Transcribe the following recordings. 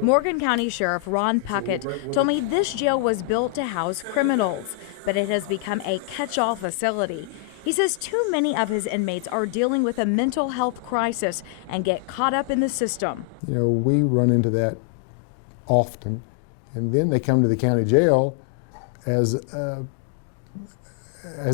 Morgan County Sheriff Ron Puckett told me this jail was built to house criminals, but it has become a catch-all facility. He says too many of his inmates are dealing with a mental health crisis and get caught up in the system. You know, we run into that often, and then they come to the county jail as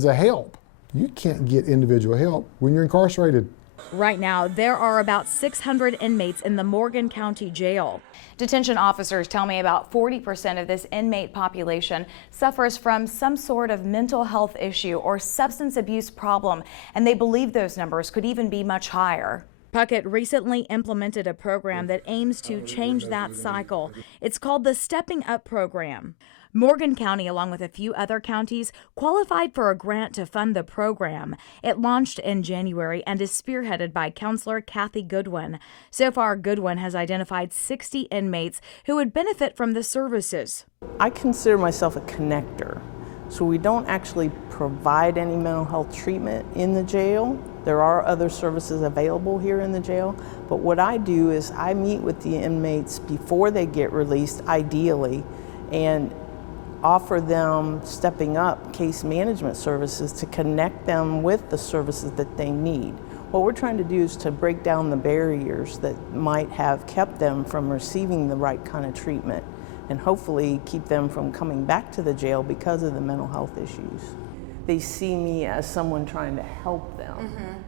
a help. You can't get individual help when you're incarcerated. Right now, there are about 600 inmates in the Morgan County Jail. Detention officers tell me about 40% of this inmate population suffers from some sort of mental health issue or substance abuse problem, and they believe those numbers could even be much higher. Puckett recently implemented a program that aims to change that cycle. It's called the Stepping Up program. Morgan County, along with a few other counties, qualified for a grant to fund the program. It launched in January and is spearheaded by counselor Kathy Goodwin. So far, Goodwin has identified 60 inmates who would benefit from the services. I consider myself a connector. So we don't actually provide any mental health treatment in the jail. There are other services available here in the jail, but what I do is I meet with the inmates before they get released, ideally, and offer them stepping up case management services to connect them with the services that they need. What we're trying to do is to break down the barriers that might have kept them from receiving the right kind of treatment and hopefully keep them from coming back to the jail because of the mental health issues. They see me as someone trying to help them.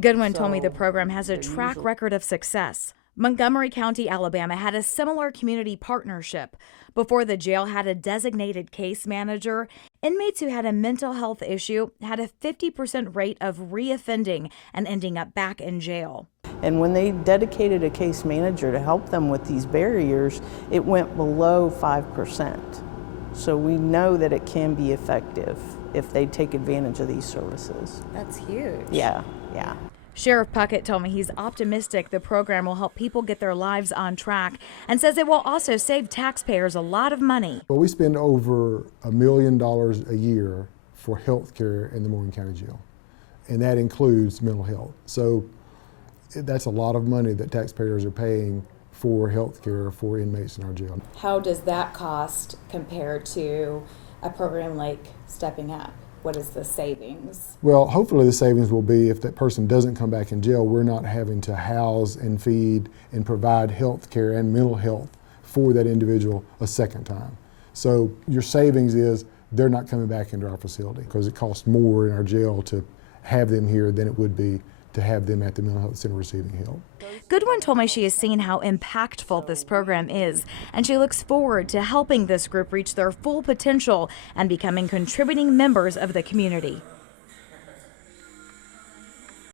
Goodwin told me the program has a track record of success. Montgomery County, Alabama had a similar community partnership. Before the jail had a designated case manager, inmates who had a mental health issue had a 50% rate of reoffending and ending up back in jail. And when they dedicated a case manager to help them with these barriers, it went below 5%. So we know that it can be effective if they take advantage of these services. That's huge. Yeah. Sheriff Puckett told me he's optimistic the program will help people get their lives on track and says it will also save taxpayers a lot of money. Well, we spend over $1 million a year for health care in the Morgan County Jail, and that includes mental health. So that's a lot of money that taxpayers are paying for health care for inmates in our jail. How does that cost compare to a program like Stepping Up? What is the savings? Well, hopefully the savings will be if that person doesn't come back in jail, we're not having to house and feed and provide health care and mental health for that individual a second time. So your savings is they're not coming back into our facility because it costs more in our jail to have them here than it would be to have them at the mental health center receiving help. Goodwin told me she has seen how impactful this program is, and she looks forward to helping this group reach their full potential and becoming contributing members of the community.